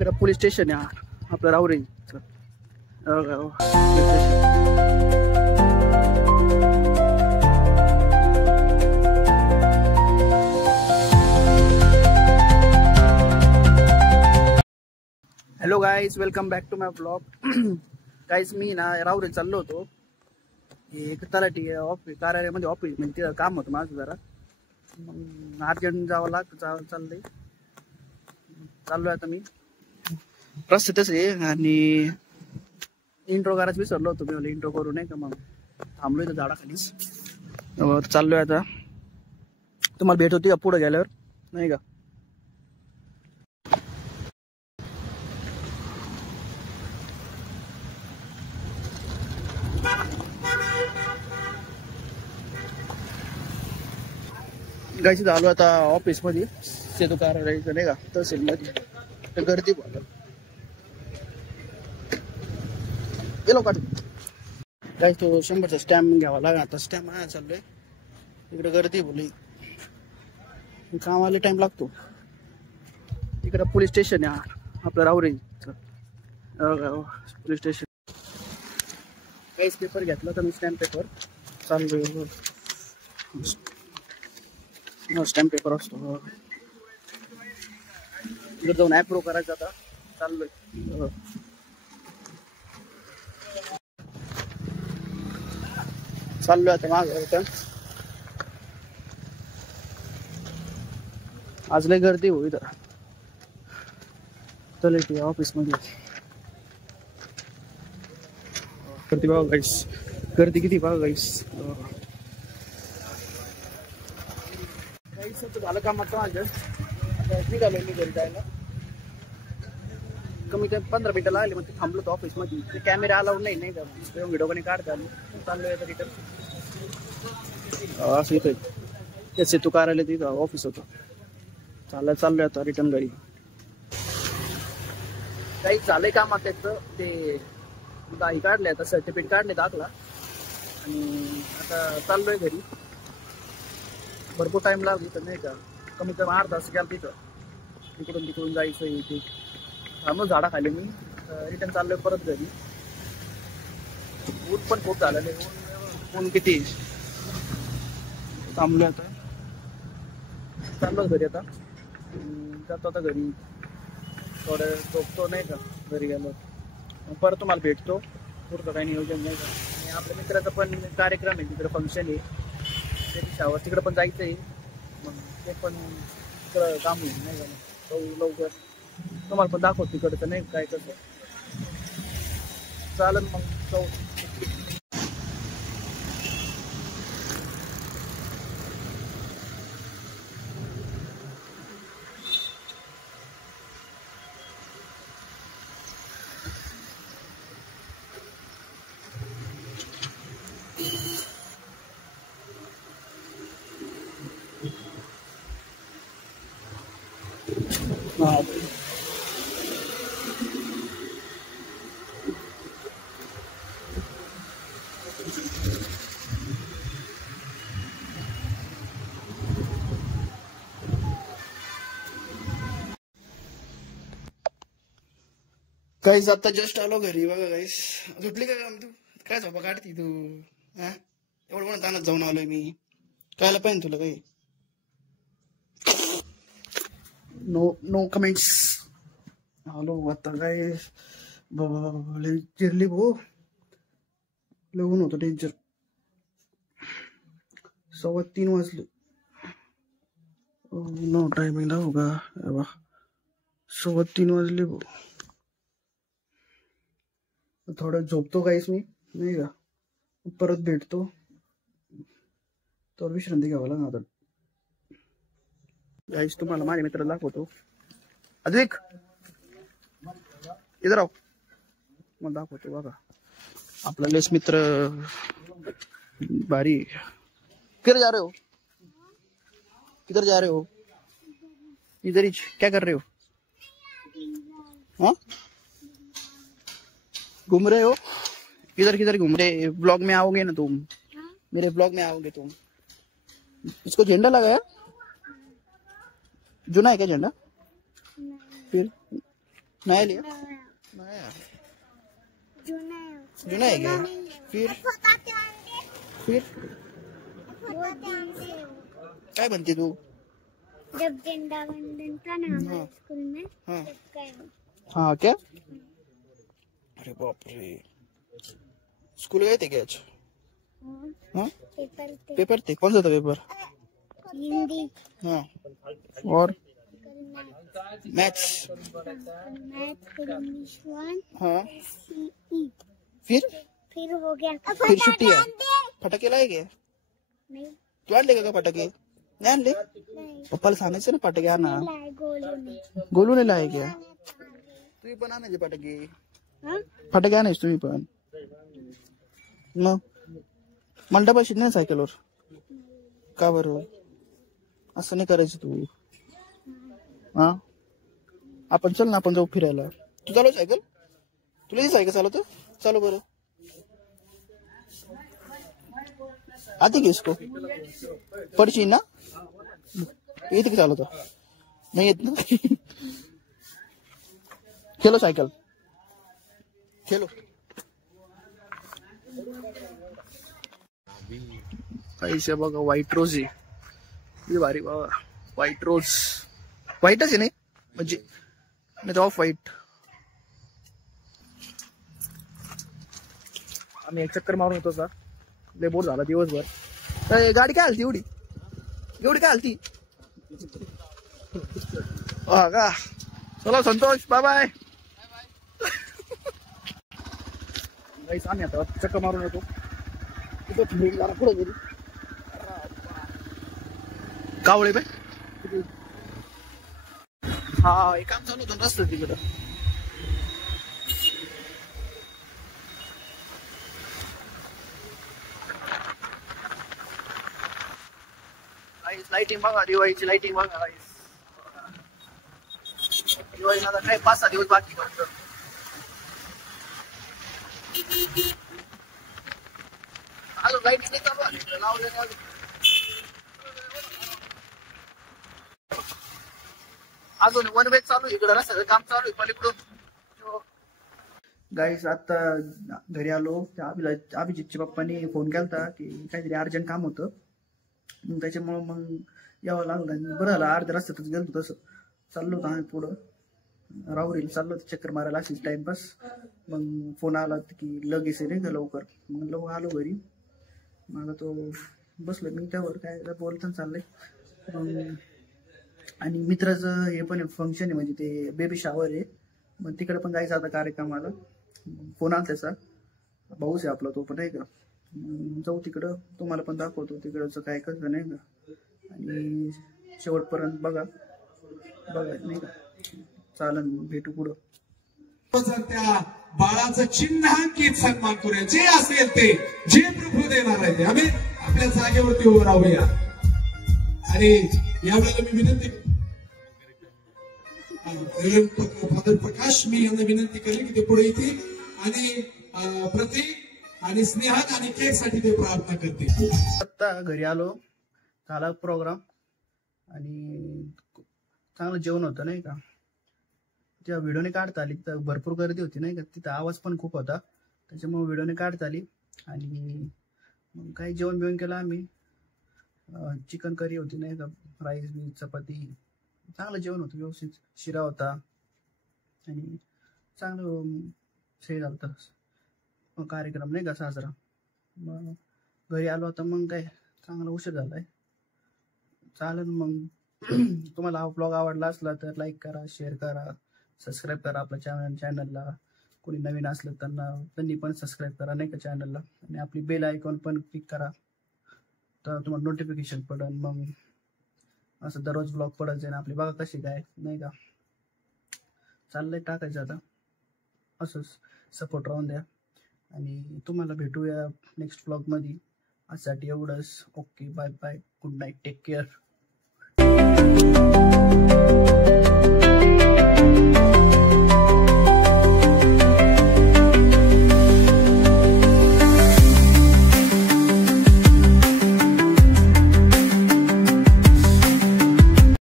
इकडे police station आहे आपलं Rahuri. Hello guys, welcome back to my blog. Guys मी ना राहुरी चाललो होतो. एक तलाठी कार्यालयामध्ये ऑफिस म्हणजे तिथं काम होतं माझं जरा. मग अर्जंट जावं लागतं, चाललोय आता मी. रस्त्यातच आहे आणि इंट्रो करायचं विसरलो होतो मी. मला इंट्रो करू नाही का, मग थांबलोय तर झाडाखालीच. चाललोय आता. तुम्हाला भेट होती का पुढे गेल्यावर, नाही का? गायची झालो आता ऑफिस मध्ये, सेतू कार्यालयाचं नाही का, तहसील मध्ये. तर गर्दी गेलो का काय, तो 100चा स्टॅम्प घ्यावा लागला. आता स्टॅम्प आणायला चाललोय. इकडे गर्दी बोली, कामाला टाइम लागतो. इकडे पोलीस स्टेशन आहे आपलं राहुरी. Police station. काहीच पेपर घेतला तर मी स्टॅम्प पेपर चाललोय. स्टॅम्प पेपर असतो. इकडे जाऊन ॲप्रूव्ह करायचं. आता चाललोय. आता मागं आज लय गर्दी हो इथं तलाठी ऑफिस मध्ये. गर्दी बघा गाईस, गर्दी किती बघा गाईस. झालं काम आता माझं. निघालो मी घरी जायला. कमी 15 मिनिटं लागले. मग ते थांबलो होतो ऑफिस मध्ये. कॅमेरा अलाउड नाही का, व्हिडिओ कोणी काढता आलो. चाललोय आता रिटर्न. असं इथं ते सेतू कार्यालय तिथं ऑफिस होतं. चाललोय आता रिटर्न घरी. काही झालंय काम आता. ते गाई काढले, आता सर्टिफिकेट काढले दाखला. आणि आता चाललोय घरी. भरपूर टाइम लागला इथं नाही का, कमी कमी अर्धा तास गेला तिथं. इकडून तिकडून जायचं इथे. थांबलो झाडाखाली मी. रिटर्न चाललोय परत घरी. ऊन पण खूप झालेलं आहे. ऊन किती थांबलोय आता. चाललो घरी आता. जातो आता घरी. थोडं झोपतो नाही का, घरी गेलो परत तुम्हाला भेटतो. पुढचं काही नियोजन नाही का. आणि आपल्या मित्राचा पण कार्यक्रम आहे तिकडे, फंक्शन आहे त्याची शावर. तिकडे पण जायचं आहे. मग ते पण तिकडं काम होईल नाही का. लवकर तुम्हाला पण दाखवतो तिकडचं नाही काय कसं. चालेल मग जाऊ. गाईस आता जस्ट आलो घरी. बघा गाईस, झोपली का तू? काय झोपा काढती तू? हा, एवढं म्हणत तानात जाऊन आलोय मी. कायला पाहिजे तुला काही? No comments. आलो आता. काय बाबा लय चिरली भाऊ. लवून होतं डेंजर. 3:15 वाजले. नो टायमिंग दाखवू का? 3:15 वाजले भाऊ. थोडं झोपतो गाईस मी नाही का, परत भेटतो. तर विश्रांती घ्यावं लागणार आता गाईस. तुम्हाला माझ्या मित्राला दाखवतो. अधिक इधर आओ, मग दाखवतो. बघा आपला लेस मित्र भारी. किधर जा रहे हो? किधर जा रहे हो? इधर ही. क्या कर रहे हो? हाँ, घूम रहे हो? किधर किधर घूम रहे? ब्लॉग में आओगे ना तुम? मेरे ब्लॉग में आओगे तुम? इसको झंडा लगाया? जुना है क्या झंडा? फिर नया लिया? नया जुना है क्या? फिर काय बनते तू? जब झंडा वंदन था ना हमारे स्कूल में तब गए। हाँ क्या? अरे बाप रे, स्कूल गए थे क्या आज? हाँ पेपर थे। कौन सा था पेपर? हिंदी। हाँ और मैथ्स। इंग्लिश 1। हाँ फिर हो गया। फिर छुट्टी है। फटाके लाए गए? नहीं तू आणले का फटाके? नाही आणले? पप्पाला सांगायचं ना फटाके आणा. गोलू ने लाए क्या? तुम्ही पण आणायचे फटाके. फटाके आणायचे तुम्ही पण. मग मंडपाशी नाही सायकलवर का बरं? असं नाही करायचं तू. हा आपण चल ना, आपण जाऊ फिरायला. तू चालव सायकल? तुला सायकल चालवतो? चालू बरं. आती की इसको पडशी ना? येते की चालवतो? नाही येत ना? खेलो सायकल खेलो. पैसे बघा, व्हाईट रोज आहे भारी बाबा. व्हाईट रोज व्हाईटच आहे नाही म्हणजे नाही तर ऑफ व्हाईट. आम्ही एक चक्कर मारून होतो का, लय बोर झाला दिवसभर. गाडी काय हलती एवढी एवढी काय हलती? हा का? चला संतोष, बाय बाय. आम्ही आता चक्कर मारून येतो. पुढे गेली कावळे बाय. हा हे काम चालू होतं रस्ता तिकडं. लाइटिंग बघा, दिवाळीची लाइटिंग बघा. दिवाळी आता काय 5-6 दिवस बाकी फक्त. अजून लाईट नाही चालू आली लावले. अजून वन वे चालू इकडं रस्त्याचं काम चालू आहे पलीकडून. गाईस आता घरी आलो. त्या अभिजितच्या पप्पानी फोन केलता की काहीतरी अर्जंट काम होतं, मग त्याच्यामुळं मग यावं लागलं. बरं झालं अर्ध्या रस्त्यातच गेलो. तसं चाललो होतं आम्ही पुढं राहुरीला चाललो होतं चक्कर मारायला अशीच टाइमपास. मग फोन आला की लगेच नाही का लवकर. मग आलो घरी. मग तो बसलो मी त्यावर काय बोलताना चाललंय. आणि मित्राचं हे पण फंक्शन आहे, म्हणजे ते बेबी शावर आहे. मग तिकडे पण जायचं आता कार्यक्रमाला. फोन आला त्याचा, भाऊच आहे आपला तो पण नाही का. जाऊ तिकडं, तुम्हाला पण दाखवतो तिकडचं काय कसं नाही का. आणि शेवटपर्यंत बघा नाही का. चालन, भेटू पुढं. त्या बाळाचं चिन्हांकित सन्मान करूया. जे असेल ते, जे प्रभू देणार आहे ते आम्ही आपल्या जागेवरती उभं राहूया. आणि यावेळेला मी विनंती फादर प्रकाश मी यांना विनंती केली की ते पुढे येतील आणि प्रतीक आणि स्नेहक आणि केक साठी ते प्रार्थना करते. आता घरी आलो, झाला प्रोग्राम आणि चांगलं जेवण होतं नाही का. त्या व्हिडिओने काढता आली, तर भरपूर गर्दी होती नाही का. तिथं आवाज पण खूप होता, त्याच्यामुळे व्हिडिओने काढता आली. आणि मग काही जेवण बिवण केलं आम्ही. चिकन करी होती नाही का, राईस बी चपाती. चांगलं जेवण होतं, व्यवस्थित शिरा होता आणि चांगलं हे झालं कार्यक्रम नाही का साजरा. मग घरी आलो आता. मग काय चांगला उशीर झालाय. चालेल मग. तुम्हाला हा ब्लॉग आवडला असला तर लाईक करा, शेअर करा, सबस्क्राईब करा आपल्या चॅनलला. कोणी नवीन असलं त्यांनी पण सबस्क्राईब करा नाही का चॅनलला. आणि आपली बेल आयकॉन पण क्लिक करा, तर तुम्हाला नोटिफिकेशन पडेल. मग असं दररोज ब्लॉग पडायचे ना आपली. बघा कशी काय नाही का. चाललंय टाकायचं आता. असंच सपोर्ट राहून द्या आणि तुम्हाला भेटूया नेक्स्ट ब्लॉगमध्ये. आजसाठी एवढंच. Okay, bye bye, good night, take care.